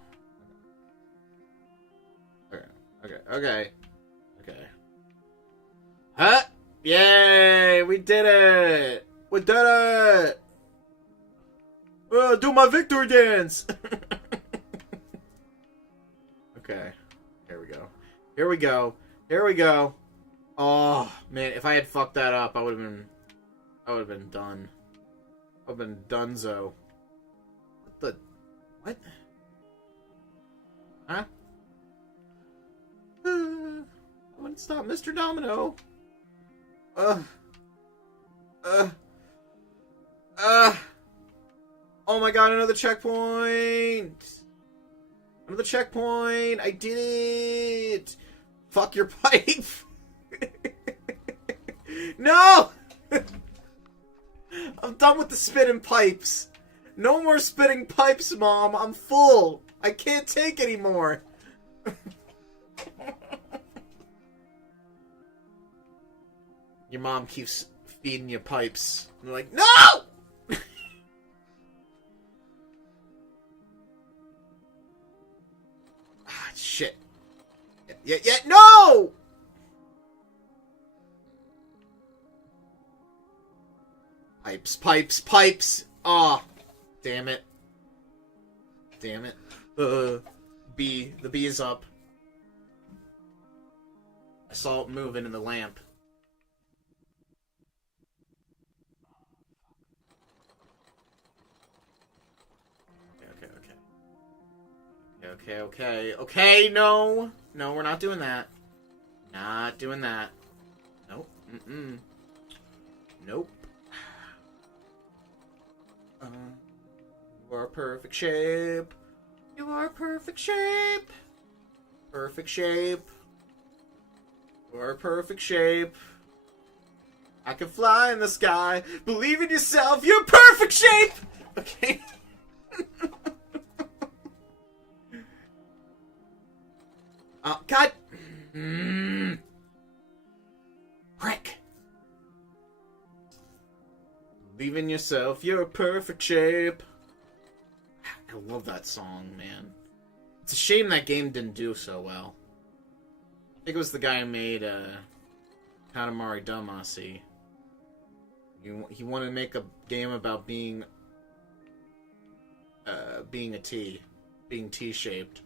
Okay. Huh? Yay! We did it! We did it! Do my victory dance! Okay. Here we go. Here we go. Here we go. Oh, man, if I had fucked that up, I would have been done. I would have been donezo. What the... What? Huh? I wouldn't stop Mr. Domino. Oh my god, another checkpoint! Another checkpoint! I did it! Fuck your pipe! No! I'm done with the spitting pipes. No more spitting pipes, Mom. I'm full. I can't take anymore. Your mom keeps feeding you pipes. I'm like, no! Ah, shit. Yeah, no! Pipes. Aw. Oh, damn it. B. The B is up. I saw it moving in the lamp. Okay, no! No, we're not doing that. Not doing that. Nope. Nope. You are perfect shape. You are perfect shape. Perfect shape. You are perfect shape. I can fly in the sky. Believe in yourself. You're perfect shape! Okay. God. Prick. Believe in yourself. You're perfect shape. I love that song, man. It's a shame that game didn't do so well. I think it was the guy who made Katamari Damacy. He wanted to make a game about being a T, being T-shaped.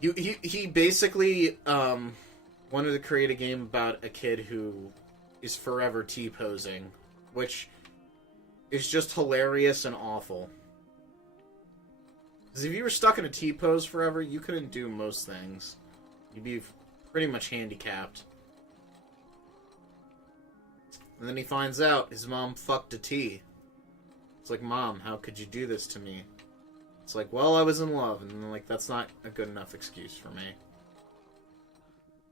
He basically wanted to create a game about a kid who is forever T-posing, which is just hilarious and awful. Because if you were stuck in a T-pose forever, you couldn't do most things. You'd be pretty much handicapped. And then he finds out his mom fucked a T. It's like, Mom, how could you do this to me? It's like, well, I was in love, and then, like, that's not a good enough excuse for me.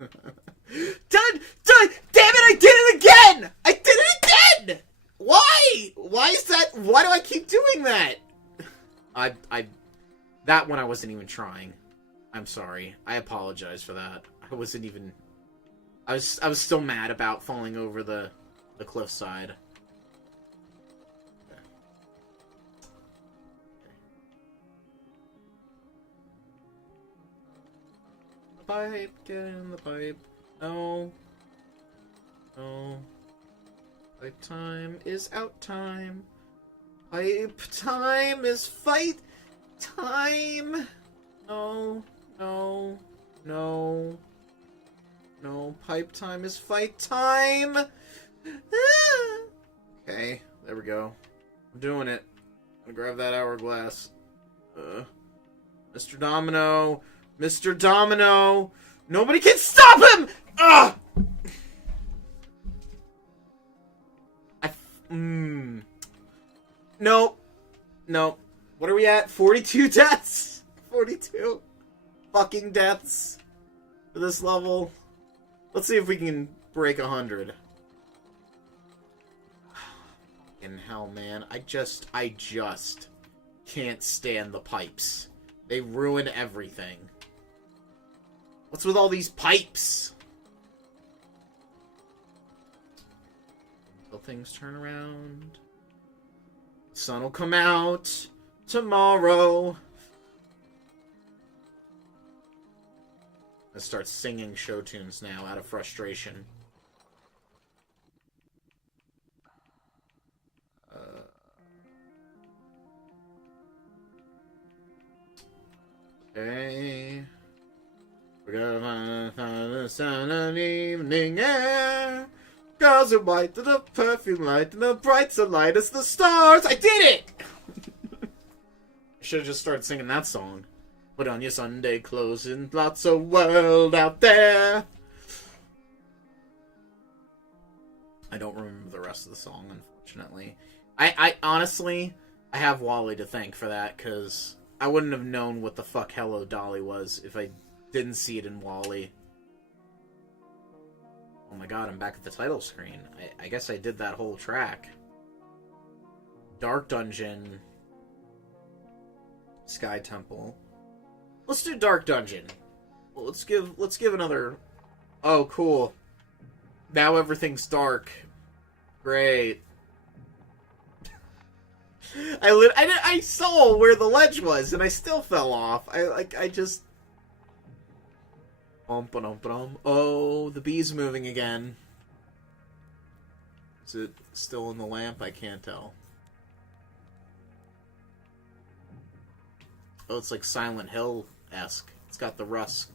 Done! Damn it, I did it again! I did it again! Why? Why is that? Why do I keep doing that? That one I wasn't even trying. I'm sorry. I apologize for that. I wasn't even... I was still mad about falling over the cliffside. Pipe, get in the pipe. No. Pipe time is out time. Pipe time is fight time. No. Pipe time is fight time. Okay, there we go. I'm doing it. I'm gonna grab that hourglass. Mr. Domino. Mr. Domino. Nobody can stop him! Ah! Nope. Nope. What are we at? 42 deaths? 42 fucking deaths for this level. Let's see if we can break 100. Fucking hell, man. I just can't stand the pipes. They ruin everything. What's with all these pipes? Until things turn around. Sun will come out tomorrow. I start singing show tunes now out of frustration. Okay. We're gonna find the sun of evening air. Girls are white to the perfume light, and the bright so light as the stars. I did it! I should have just started singing that song. Put on your Sunday clothes and lots of world out there. I don't remember the rest of the song, unfortunately. I honestly, I have Wally to thank for that, because I wouldn't have known what the fuck Hello Dolly was if I didn't see it in Wally. Oh my god, I'm back at the title screen. I guess I did that whole track. Dark Dungeon. Sky Temple. Let's do Dark Dungeon. Well, let's give another... Oh, cool. Now everything's dark. Great. I saw where the ledge was, and I still fell off. I just... Oh, the bee's moving again. Is it still in the lamp? I can't tell. Oh, it's like Silent Hill-esque. It's got the rust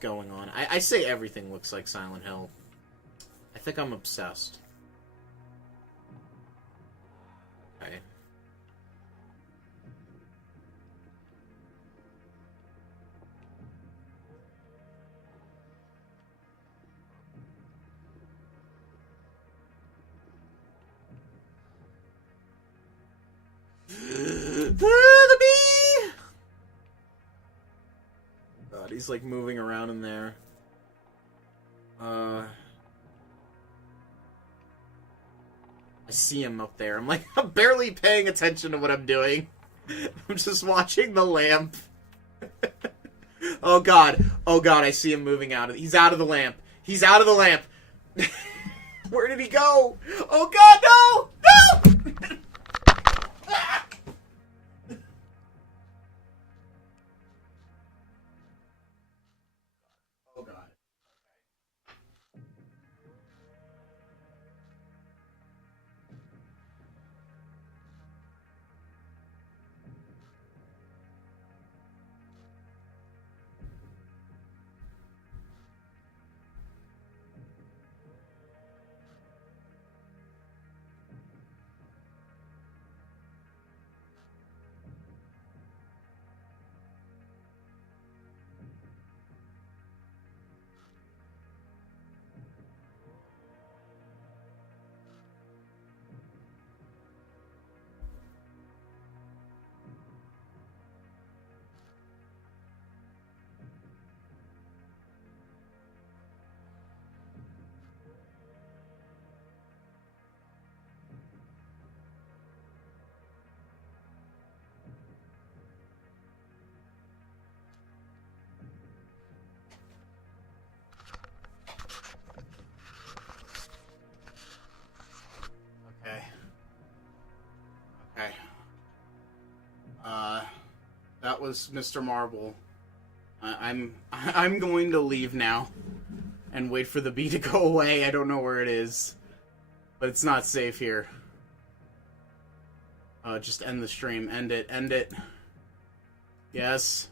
going on. I say everything looks like Silent Hill. I think I'm obsessed. Okay. The bee! God, he's like moving around in there. I see him up there. I'm like, I'm barely paying attention to what I'm doing. I'm just watching the lamp. Oh god, I see him moving out of. He's out of the lamp. He's out of the lamp. Where did he go? Oh god, no! No! Oh god. Okay. That was Mr. Marble. I'm going to leave now and wait for the bee to go away. I don't know where it is, but it's not safe here. Just end the stream. End it. Yes.